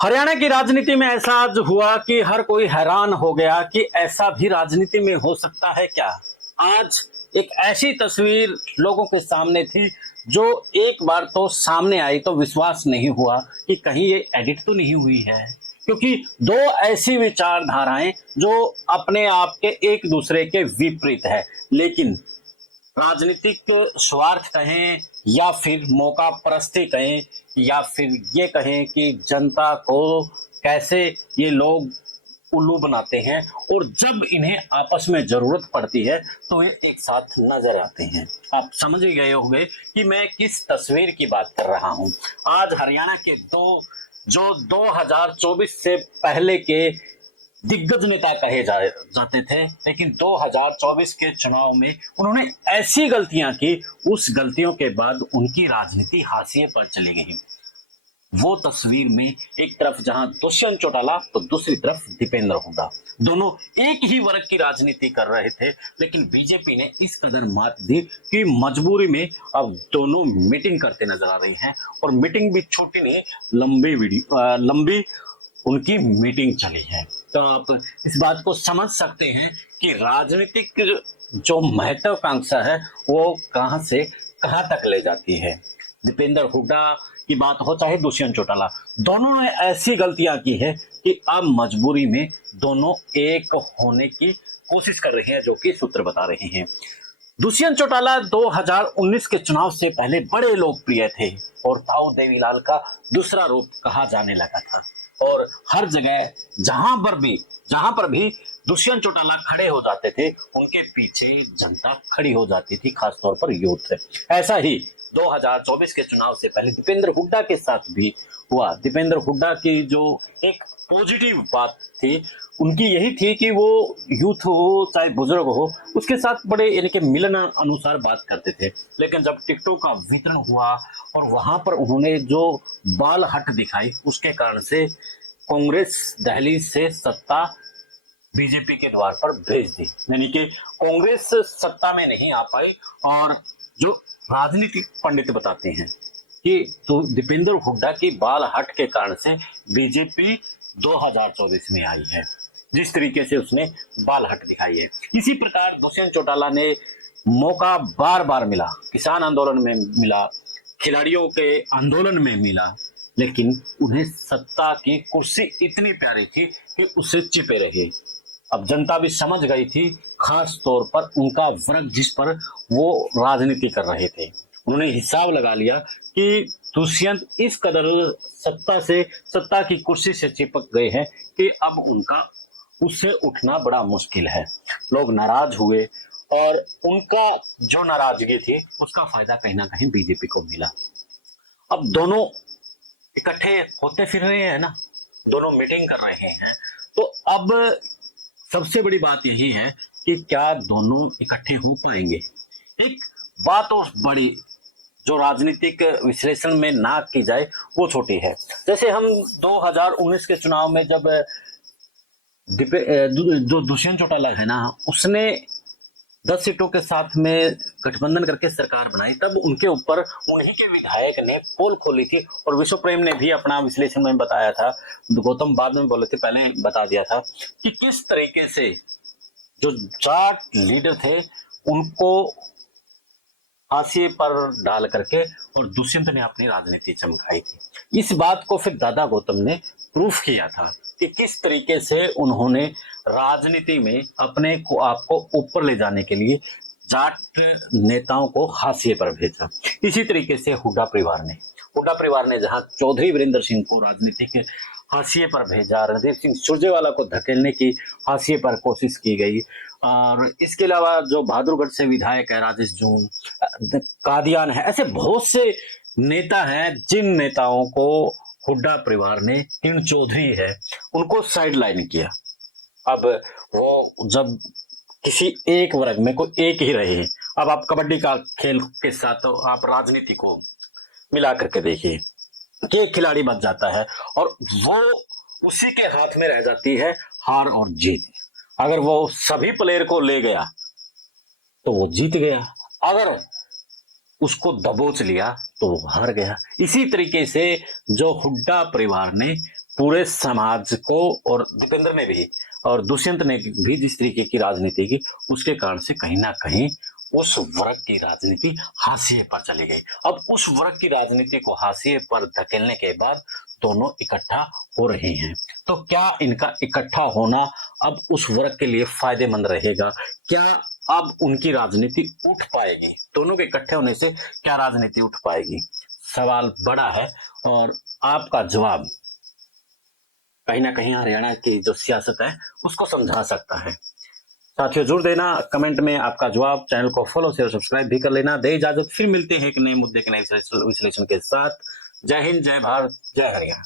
हरियाणा की राजनीति में ऐसा आज हुआ कि हर कोई हैरान हो गया कि ऐसा भी राजनीति में हो सकता है क्या। आज एक ऐसी तस्वीर लोगों के सामने थी जो एक बार तो सामने आई तो विश्वास नहीं हुआ कि कहीं ये एडिट तो नहीं हुई है, क्योंकि दो ऐसी विचारधाराएं जो अपने आप के एक दूसरे के विपरीत है, लेकिन राजनीतिक स्वार्थ कहें या फिर मौका परस्ती कहें या फिर ये कहें कि जनता को कैसे ये लोग उल्लू बनाते हैं और जब इन्हें आपस में जरूरत पड़ती है तो ये एक साथ नजर आते हैं। आप समझ ही गए होंगे कि मैं किस तस्वीर की बात कर रहा हूं। आज हरियाणा के दो जो 2024 से पहले के दिग्गज नेता कहे जाते थे, लेकिन 2024 के चुनाव में उन्होंने ऐसी गलतियां की, उस गलतियों के बाद उनकी राजनीति हाशिए पर चली गई। वो तस्वीर में एक तरफ जहां दुष्यंत चौटाला तो दूसरी तरफ दीपेंद्र हुड्डा, दोनों एक ही वर्ग की राजनीति कर रहे थे, लेकिन बीजेपी ने इस कदर मात दी कि मजबूरी में अब दोनों मीटिंग करते नजर आ रहे हैं। और मीटिंग भी छोटी नहीं, लंबी उनकी मीटिंग चली है। तो आप इस बात को समझ सकते हैं कि राजनीतिक जो महत्वाकांक्षा है वो कहां से कहां तक ले जाती है। दीपेंद्र हुड्डा की बात हो चाहे दुष्यंत चौटाला, दोनों ने ऐसी गलतियां की है कि अब मजबूरी में दोनों एक होने की कोशिश कर रहे हैं, जो कि सूत्र बता रहे हैं। दुष्यंत चौटाला 2019 के चुनाव से पहले बड़े लोकप्रिय थे और ताऊ देवीलाल का दूसरा रूप कहा जाने लगा था, और हर जगह जहां पर भी दुष्यंत चौटाला खड़े हो जाते थे उनके पीछे जनता खड़ी हो जाती थी, खासतौर पर यूथ। ऐसा ही 2024 के चुनाव से पहले दीपेंद्र हुड्डा के साथ भी हुआ। दीपेंद्र हुड्डा की जो एक पॉजिटिव बात थी उनकी यही थी कि वो यूथ हो चाहे बुजुर्ग हो उसके साथ बड़े यानी कि मिलन अनुसार बात करते थे। लेकिन जब टिकटों का वितरण हुआ और वहां पर उन्होंने जो बाल हट दिखाई, उसके कारण से कांग्रेस दहलीज से सत्ता बीजेपी के द्वार पर भेज दी, यानी कि कांग्रेस सत्ता में नहीं आ पाई। और जो राजनीतिक पंडित बताते हैं कि तो दीपेंद्र हुड्डा की बाल हट के कारण से बीजेपी 2024 में आई है, जिस तरीके से उसने बाल हट दिखाई है। इसी प्रकार दुष्यंत चौटाला ने मौका बार बार मिला, किसान आंदोलन में मिला, खिलाड़ियों के आंदोलन में मिला, लेकिन उन्हें सत्ता की कुर्सी इतनी प्यारी थी कि उससे चिपे रहे। अब जनता भी समझ गई थी, खास तौर पर उनका वर्ग जिस पर वो राजनीति कर रहे थे, उन्होंने हिसाब लगा लिया कि दुष्यंत इस कदर सत्ता की कुर्सी से चिपक गए हैं कि अब उनका उससे उठना बड़ा मुश्किल है। लोग नाराज हुए और उनका जो नाराजगी थी उसका फायदा कहीं ना कहीं बीजेपी को मिला। अब दोनों इकट्ठे होते फिर रहे हैं ना, दोनों मीटिंग कर रहे हैं, तो अब सबसे बड़ी बात यही है कि क्या दोनों इकट्ठे हो पाएंगे। एक बात और बड़ी जो राजनीतिक विश्लेषण में ना की जाए वो छोटी है। जैसे हम 2019 के चुनाव में जब जो दुष्यंत चौटाला है ना, उसने 10 सीटों के साथ में गठबंधन करके सरकार बनाई, तब उनके ऊपर उन्हीं के विधायक ने पोल खोली थी। और विश्व प्रेम ने भी अपना विश्लेषण में बताया था, गौतम बाद में बोले थे, पहले बता दिया था कि किस तरीके से जो जाट लीडर थे उनको हाशिए पर डाल करके और दुष्यंत ने अपनी राजनीति चमकाई थी। इस बात को फिर दादा गौतम ने प्रूफ किया था कि किस तरीके से उन्होंने राजनीति में अपने को आपको ऊपर ले जाने के लिए जाट नेताओं को हाशिए पर भेजा। इसी तरीके से हुड्डा परिवार ने जहां चौधरी वीरेंद्र सिंह को राजनीतिक हाशिए पर भेजा, रणदीप सिंह सुरजेवाला को धकेलने की हाशिए पर कोशिश की गई। और इसके अलावा जो बहादुरगढ़ से विधायक है राजेश जून, कादियान है, ऐसे बहुत से नेता हैं जिन नेताओं को हुड्डा परिवार ने, किरण चौधरी है, उनको साइड लाइन किया। अब वो जब किसी एक वर्ग में कोई एक ही रहे, अब आप कबड्डी का खेल के साथ तो आप राजनीति को मिला करके देखिए कि एक खिलाड़ी बच जाता है और वो उसी के हाथ में रह जाती है हार और जीत। अगर वो सभी प्लेयर को ले गया तो वो जीत गया, अगर उसको दबोच लिया तो वो हार गया। इसी तरीके से जो हुड्डा परिवार ने पूरे समाज को, और दीपेंद्र ने भी और दुष्यंत ने भी जिस तरीके की राजनीति की, उसके कारण से कहीं ना कहीं उस वर्ग की राजनीति हाशिए पर चली गई। अब उस वर्ग की राजनीति को हाशिए पर धकेलने के बाद दोनों इकट्ठा हो रहे हैं। तो क्या इनका इकट्ठा होना अब उस वर्ग के लिए फायदेमंद रहेगा? क्या अब उनकी राजनीति उठ पाएगी? दोनों के इकट्ठे होने से क्या राजनीति उठ पाएगी? सवाल बड़ा है और आपका जवाब कहीं ना कहीं हरियाणा की जो सियासत है उसको समझा सकता है। साथियों जरूर देना कमेंट में आपका जवाब। चैनल को फॉलो शेयर सब्सक्राइब भी कर लेना। दे इजाजत, फिर मिलते हैं एक नए मुद्दे के नए विश्लेषण के साथ। जय हिंद, जय भारत, जय हरियाणा।